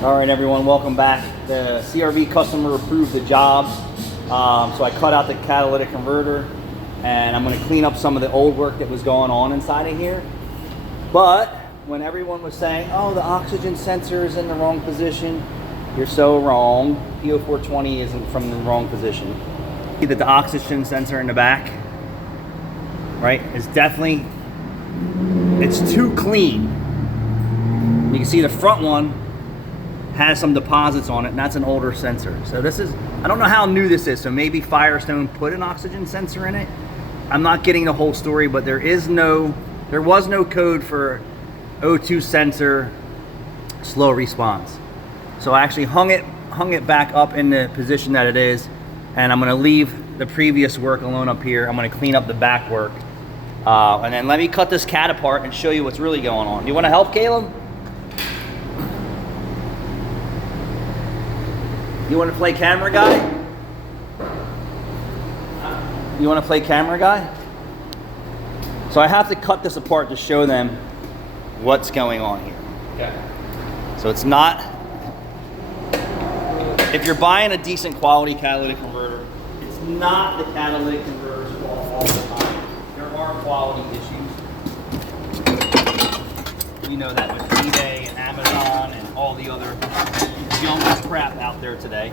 All right, everyone, welcome back. The CRV customer approved the job. So I cut out the catalytic converter and I'm gonna clean up some of the old work that was going on inside of here. But when everyone was saying, oh, the oxygen sensor is in the wrong position, you're so wrong. PO420 isn't from the wrong position. See that the oxygen sensor in the back, right, is definitely, it's too clean. You can see the front one has some deposits on it, and that's an older sensor. So this is, I don't know how new this is, so maybe Firestone put an oxygen sensor in it. I'm not getting the whole story, but there was no code for O2 sensor slow response. So I actually hung it back up in the position that it is, and I'm gonna leave the previous work alone up here. I'm gonna clean up the back work. And then let me cut this cat apart and show you what's really going on. You wanna help, Caleb? You want to play camera guy? You want to play camera guy? So I have to cut this apart to show them what's going on here. Okay. So it's not, if you're buying a decent quality catalytic converter, it's not the catalytic converter's fault all the time. There are quality issues. We know that with eBay and Amazon and all the other junk crap out there today.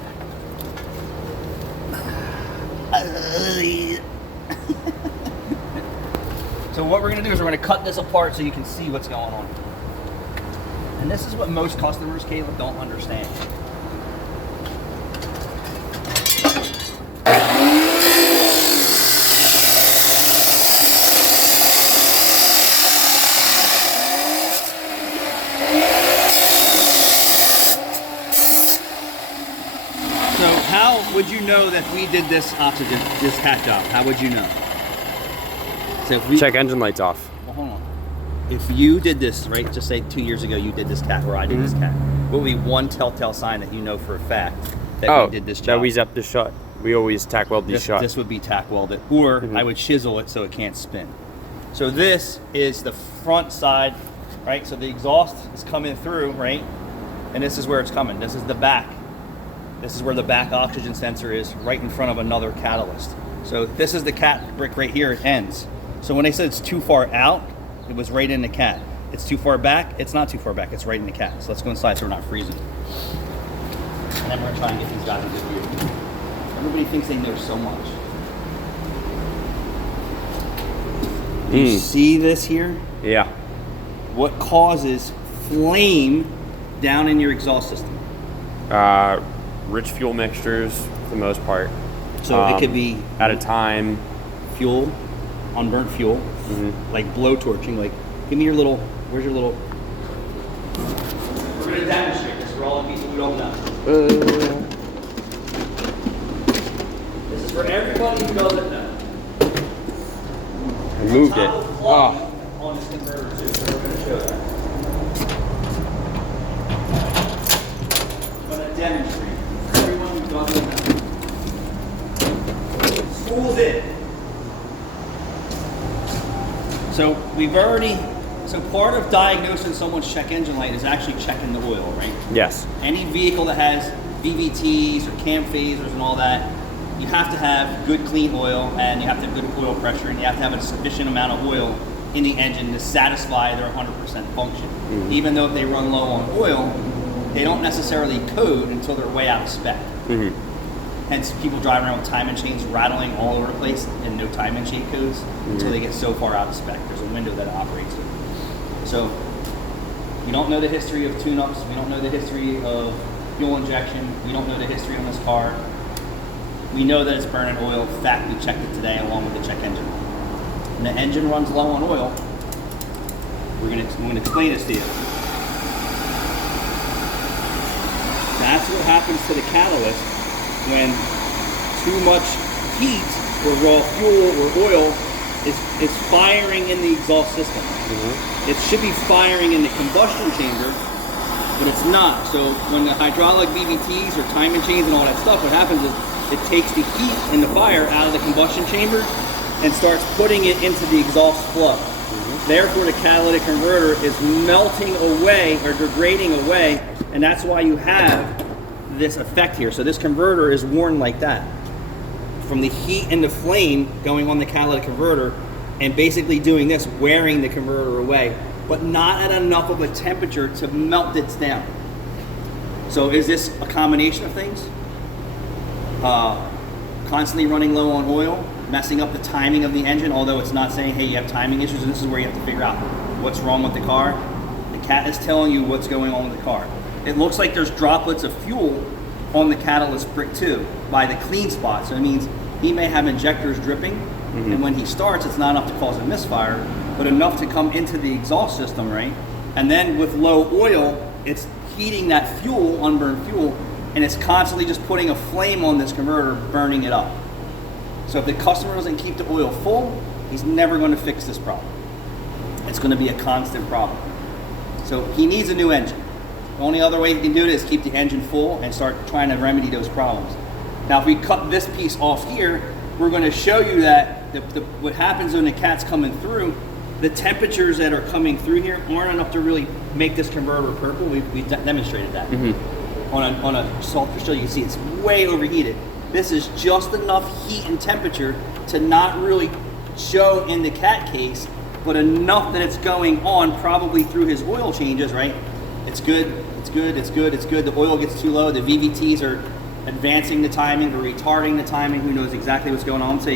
So what we're gonna do is we're gonna cut this apart so you can see what's going on. And this is what most customers, Caleb, don't understand. How would you know that we did this oxygen, this cat job? How would you know? So if we, check engine lights off. Well, hold on. If you did this, right, just say 2 years ago you did this cat, or I did this cat, what would be one telltale sign that you know for a fact that we did this job? That we zapped the shut. We always tack weld these shut. This would be tack welded, or I would chisel it so it can't spin. So this is the front side, right? So the exhaust is coming through, right? And this is where it's coming. This is the back. This is where the back oxygen sensor is, right in front of another catalyst. So this is the cat brick right here, it ends. So when they said it's too far out, it was right in the cat. It's too far back, it's not too far back, it's right in the cat. So let's go inside so we're not freezing. And then we're gonna try and get these guys a good view. Everybody thinks they know so much. You see this here? Yeah. What causes flame down in your exhaust system? Rich fuel mixtures for the most part. So it could be at a time. Fuel, unburnt fuel, like blow torching. Like, give me your little, where's your little? We're gonna demonstrate this for all the people who don't know. This is for everybody who doesn't know. I moved it. Oh. On this converter too, so we're gonna show that. I'm gonna demonstrate. School's in. So we've already, so part of diagnosing someone's check engine light is actually checking the oil, right? Yes. Any vehicle that has VVTs or cam phasers and all that, you have to have good clean oil, and you have to have good oil pressure, and you have to have a sufficient amount of oil in the engine to satisfy their 100% function. Even though if they run low on oil, they don't necessarily code until they're way out of spec. Hence, people driving around with timing chains rattling all over the place and no timing chain codes until they get so far out of spec. There's a window that it operates in. So, we don't know the history of tune-ups. We don't know the history of fuel injection. We don't know the history on this car. We know that it's burning oil. In fact, we checked it today along with the check engine. When the engine runs low on oil, I'm going to explain this to you. That's what happens to the catalyst when too much heat or raw fuel or oil is firing in the exhaust system. It should be firing in the combustion chamber, but it's not. So when the hydraulic VVTs or timing chains and all that stuff, what happens is it takes the heat and the fire out of the combustion chamber and starts putting it into the exhaust flow. Therefore, the catalytic converter is melting away or degrading away, and that's why you have this effect here. So this converter is worn like that, from the heat and the flame going on the catalytic converter, and basically doing this, wearing the converter away, but not at enough of a temperature to melt it down. So is this a combination of things? Constantly running low on oil, messing up the timing of the engine, although it's not saying, hey, you have timing issues, and this is where you have to figure out what's wrong with the car. The cat is telling you what's going on with the car. It looks like there's droplets of fuel on the catalyst brick too, by the clean spot. So it means he may have injectors dripping, and when he starts, it's not enough to cause a misfire, but enough to come into the exhaust system, right? And then with low oil, it's heating that fuel, unburned fuel, and it's constantly just putting a flame on this converter, burning it up. So if the customer doesn't keep the oil full, he's never going to fix this problem. It's going to be a constant problem. So he needs a new engine. The only other way he can do it is keep the engine full and start trying to remedy those problems. Now if we cut this piece off here, we're going to show you that what happens when the cat's coming through, the temperatures that are coming through here aren't enough to really make this converter purple. We've demonstrated that. On a salt crystal, you can see it's way overheated. This is just enough heat and temperature to not really show in the cat case, but enough that it's going on probably through his oil changes, right? It's good, it's good, it's good, it's good. The oil gets too low, the VVTs are advancing the timing or retarding the timing. Who knows exactly what's going on? So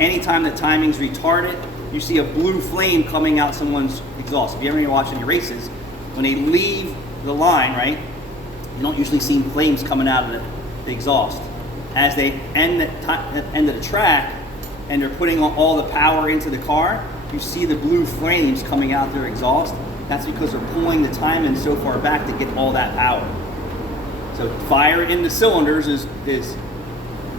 anytime the timing's retarded, you see a blue flame coming out someone's exhaust. If you ever watch any races, when they leave the line, right, you don't usually see flames coming out of the exhaust. As they end of the track and they're putting all the power into the car, you see the blue flames coming out their exhaust. That's because they're pulling the timing so far back to get all that power. So fire in the cylinders is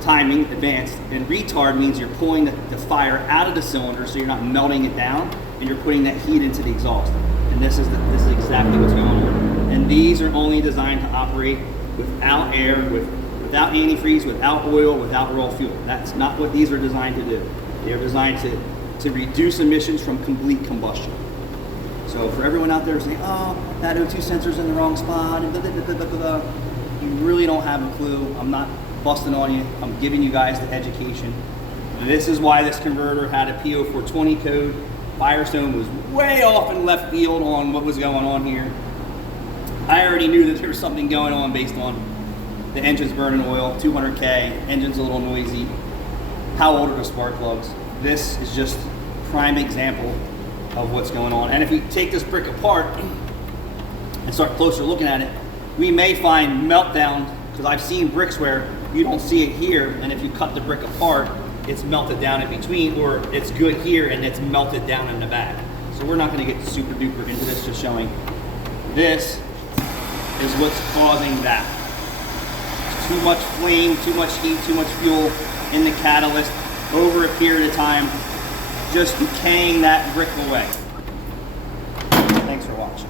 timing advanced, and retard means you're pulling the fire out of the cylinder so you're not melting it down, and you're putting that heat into the exhaust. And this is exactly what's going on. And these are only designed to operate without air, without antifreeze, without oil, without raw fuel. That's not what these are designed to do. They're designed to reduce emissions from complete combustion. So for everyone out there saying, oh, that O2 sensor's in the wrong spot, and blah, blah, blah, blah, blah, blah, you really don't have a clue. I'm not busting on you. I'm giving you guys the education. This is why this converter had a P0420 code. Firestone was way off in left field on what was going on here. I already knew that there was something going on based on the engine's burning oil, 200K, engine's a little noisy. How old are the spark plugs? This is just a prime example of what's going on. And if we take this brick apart and start closer looking at it, we may find meltdown, because I've seen bricks where you don't see it here, and if you cut the brick apart, it's melted down in between, or it's good here and it's melted down in the back. So we're not going to get super duper into this, just showing this is what's causing that. Too much flame, too much heat, too much fuel in the catalyst over a period of time, just decaying that brick away. Thanks for watching.